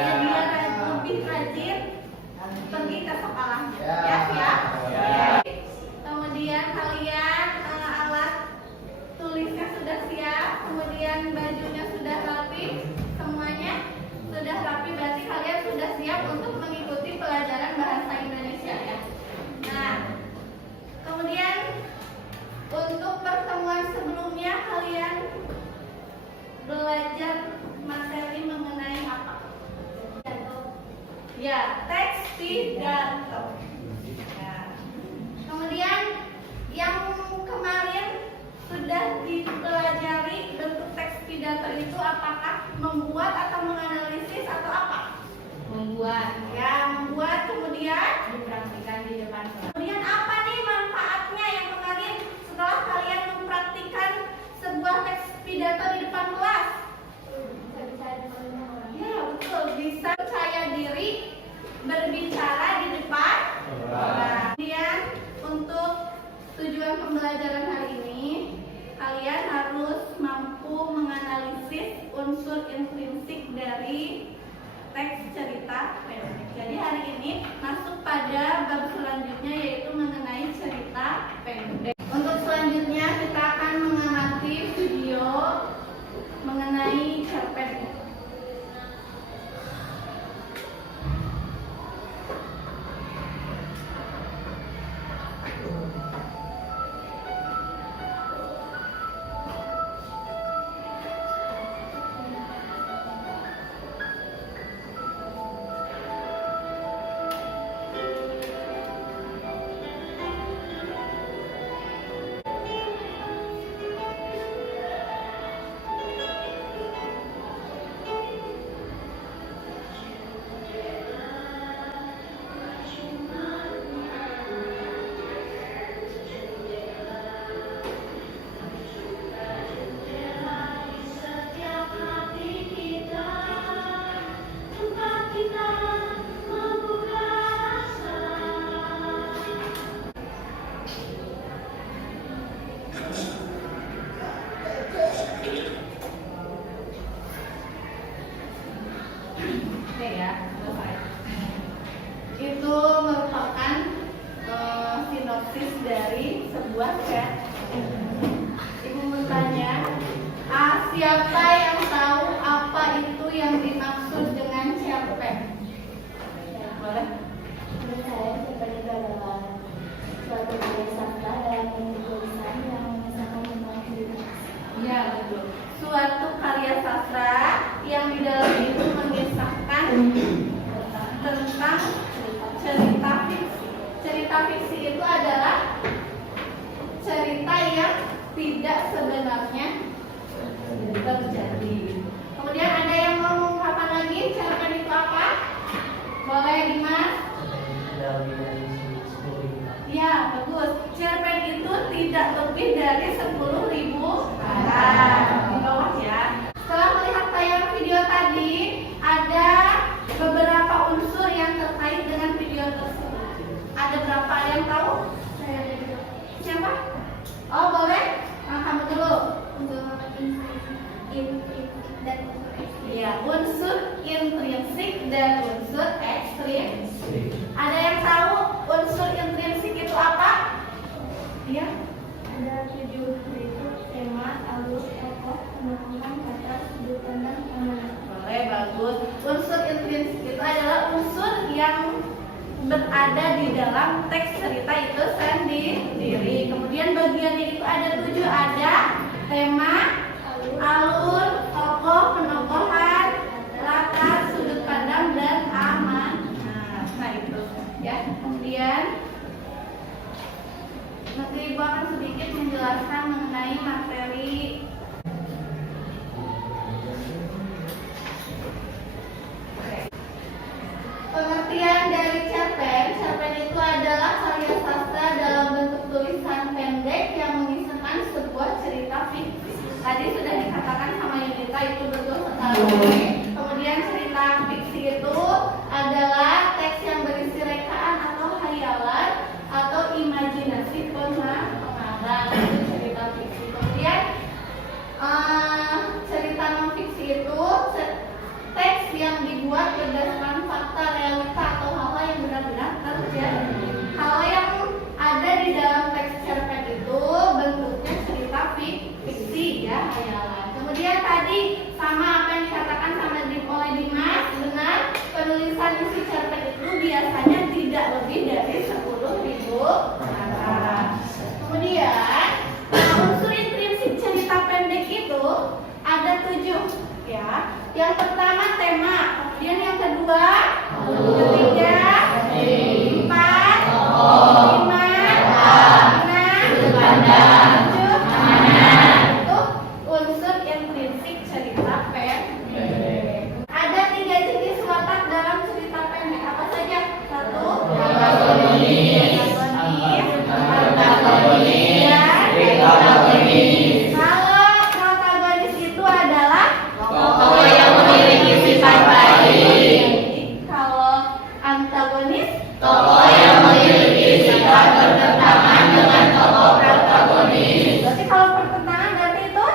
supaya dia lebih rajin pergi ke sekolahnya. Ya, siap? Kemudian kalian alat tulisnya sudah siap, kemudian bajunya sudah rapi, semuanya sudah rapi, berarti kalian sudah siap untuk mengikuti pelajaran bahasa Indonesia ya. Nah, kemudian untuk pertemuan sebelumnya kalian belajar materi mengenai apa? Ya, teks pidato. Ya. Kemudian yang kemarin sudah dipelajari bentuk teks pidato itu apakah membuat atau menganalisis atau apa? Membuat. Ya, membuat kemudian Dipraktikkan di depan kelas. kemudian apa nih manfaatnya yang kemarin setelah kalian mempraktikkan sebuah teks pidato di depan kelas? Ya, betul, bisa percaya diri berbicara di depan. Nah, kemudian untuk tujuan pembelajaran hari ini kalian harus mampu menganalisis unsur intrinsik dari teks cerita pendek. Jadi hari ini masuk pada bab selanjutnya yaitu mengenai cerita pendek. Untuk selanjutnya kita akan mengamati video mengenai cerpen. Oke ya, selesai. Itu merupakan sinopsis dari sebuah chat. Ibu bertanya, siapa yang tahu apa itu yang dimaksud dengan cerpen? Boleh? Menurut saya cerpen itu adalah suatu karya sastra dalam bentuk tulisan yang mengisahkan tentang kehidupan. Ya, betul. Suatu karya sastra yang di dalam itu mengisahkan tentang cerita fiksi. Cerita fiksi itu adalah cerita yang tidak sebenarnya terjadi. Kemudian ada yang mau mengungkapkan lagi cerpen itu apa? Boleh, Dimas? Ya, bagus. Cerpen itu tidak lebih dari 10.000 halaman. Di bawah ya. Setelah melihat tayangan video tadi, ada beberapa unsur yang terkait dengan video tersebut. Ada berapa yang tahu? Siapa? Oh, boleh? Kamu dulu. Ya, unsur intrinsik dan unsur ekstrinsik. Ada yang tahu unsur intrinsik itu apa? Iya. Ada 7 yaitu tema, alur, tokoh, penulisan, kata, sudut pandang, pengenaan. Boleh, bagus. Unsur intrinsik itu adalah unsur yang berada di dalam teks cerita itu sendiri. Kemudian bagiannya itu ada 7, ada tema, alur, tokoh, penokohan, latar, sudut pandang, dan aman. Nah itu ya. Kemudian nanti Ibu akan sedikit menjelaskan mengenai materi. Pengertian dari cerpen. Cerpen itu adalah karya sastra dalam bentuk tulisan pendek yang mengisahkan sebuah cerita fiksi. Tadi sudah dikatakan sama Yunita, itu betul sekali. Kemudian cerita fiksi itu adalah teks yang berisi rekaan atau hayalan atau imajinasi pengarang. Itu cerita fiksi. Kemudian cerita non fiksi itu teks yang dibuat dibuat berdasarkan fakta realita atau hal-hal yang benar-benar terjadi. Hal yang ada di dalam teks cerpen itu bentuknya cerita fiksi ya, hayalan. Kemudian tadi sama apa yang dikatakan oleh Dimas, benar, penulisan isi cerpen itu biasanya tidak lebih dari 10.000 kata. Kemudian unsur intrinsik cerita pendek itu ada 7 ya. Yang pertama tema, kemudian yang kedua, ketiga, 4, 5, 6, 7, itu unsur intrinsik cerita pendek. Ada 3 jenis watak dalam cerita pendek. Apa saja? 1, protagonis, antagonis, antagonis. Kalau protagonis itu adalah tokoh yang memiliki sifat baik. Kalau antagonis, tokoh yang memiliki sifat bertentangan dengan tokoh protagonis. Berarti kalau pertentangan berarti itu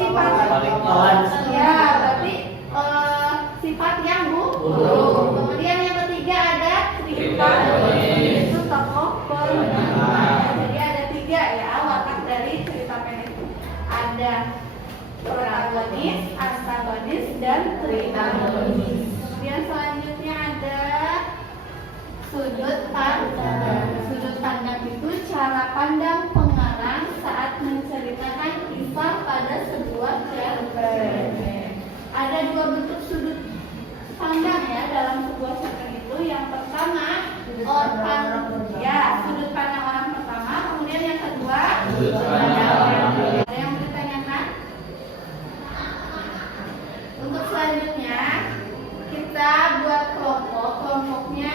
sifat ya, berarti sifat yang buruk. Kemudian yang ketiga ada cerita itu tokoh pemenang. Jadi ada 3 ya watak dari cerita pendek itu. Ada protagonis, antagonis, dan trigonomis. Kemudian selanjutnya ada sudut pandang. Sudut pandang itu cara pandang pengarang saat menceritakan kisah pada sebuah cerpen. Ada 2 bentuk sudut pandang ya dalam sebuah cerpen itu. Yang pertama sudut pandang orang pertama, kemudian yang kedua sudut pandang orang kedua. Ada yang bertanyakan? Untuk selanjutnya kita buat kelompoknya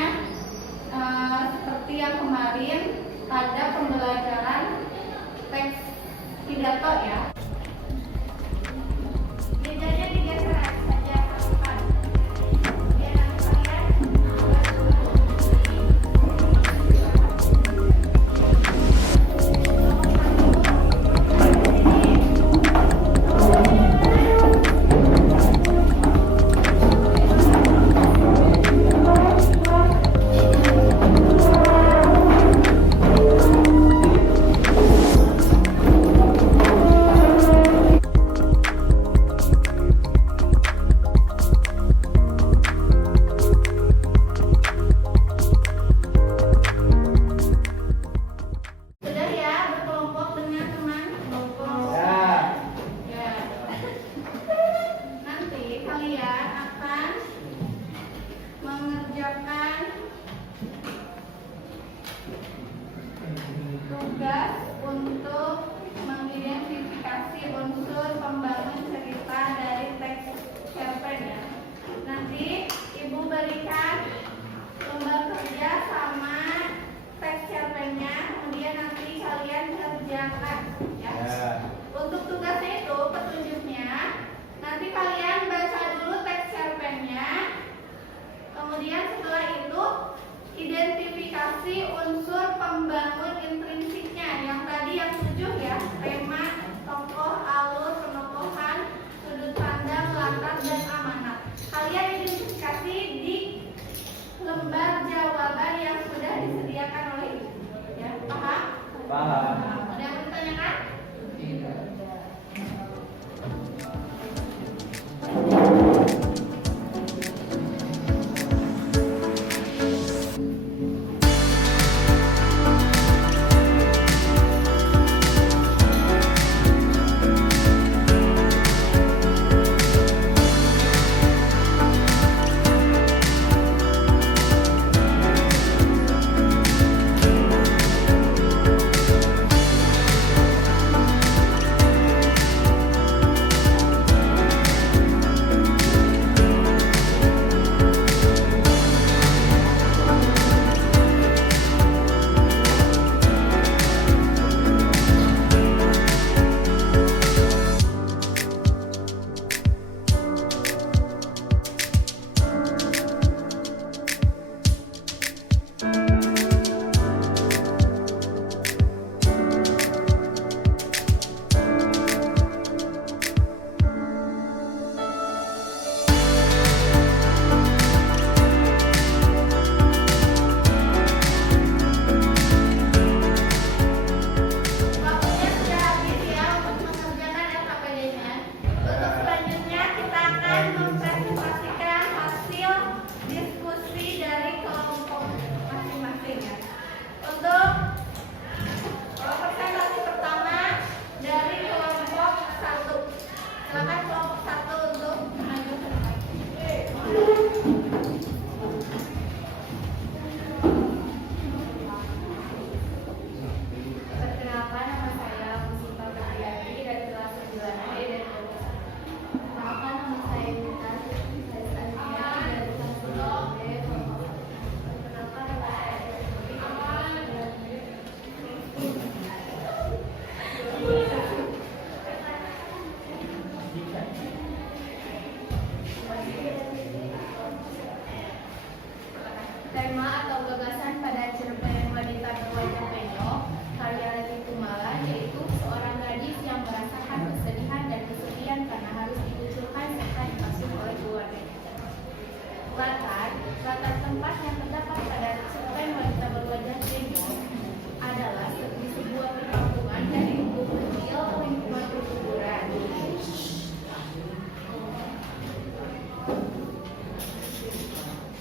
seperti yang kemarin pada pembelajaran teks pidato ya. Bedanya digeser saja kan. Biar nanti kalian sudah ya berkelompok dengan teman kelompok. Ya. Nanti kalian akan mengerjakan tugas untuk mengidentifikasi unsur pembangun cerita dari teks cerpen ya. Nanti ibu berikan lembar kerja sama teks cerpennya, kemudian nanti kalian kerjakan ya. Untuk tugasnya itu petunjuknya nanti kalian baca dulu teks cerpennya, kemudian setelah itu identifikasi unsur pembangun intrinsiknya yang tadi yang 7 ya, tema, tokoh, alur, penokohan, sudut pandang, latar, dan amanat. Kalian identifikasi di lembar jawaban yang sudah disediakan oleh ibu ya. Paham? Ada yang bertanyakan? Tema atau gagasan pada cerpen wanita berwajah penyok karya Leti Kumala yaitu seorang gadis yang merasakan kesedihan dan kesepian karena harus dikucilkan serta dipasung oleh keluarganya. Latar tempat yang terdapat pada cerpen wanita berwajah penyok adalah di sebuah perkampungan dari lingkup kecil lingkungan perkuburan.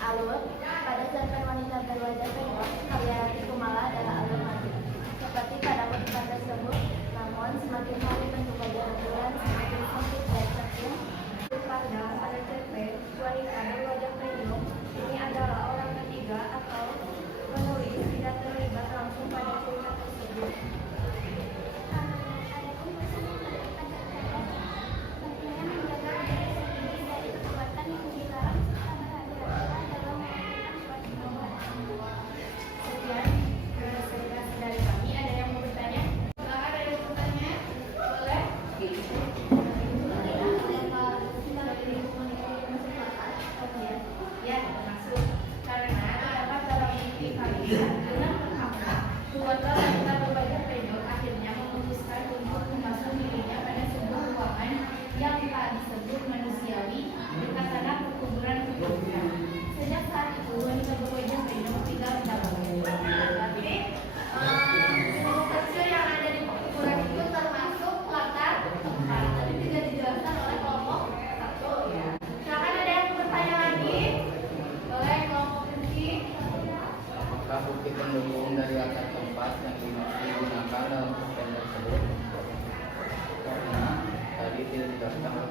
Alur pada cerpen wanita berwajah penyok karya Leti Kumala adalah alur mati. Seperti pada kutipan tersebut, namun semakin hari bentuk wajah bulan semakin sempit dan cekung. Dipandang pada cerpen wanita berwajah penyok ini adalah orang ketiga atau penulis tidak terlibat langsung pada cerita tersebut. Sekian presentasi dari kami. Ada yang mau bertanya? Silakan, ada yang mau bertanya? Boleh? Ya, termasuk karena terdapat dalam mimpi kalian dengan berhamba keluarga wanita berwajah penyok akhirnya memutuskan untuk memasang dirinya pada sebuah ruangan yang tak disebut manusiawi dekat tanah perkuburan. Sejak saat itu wanita berwajah penyok tinggal di dalamnya. Tapi seluruh kecil yang ada di perkuburan itu termasuk latar tempat. Tadi tidak dijelaskan oleh kelompok satu ya. Silakan, ada yang mau bertanya lagi? Boleh, kelompok kunci. Apakah bukti pendukung dari latar tempat yang digunakan dalam cerpen tersebut? Karena tadi tidak dijelaskan oleh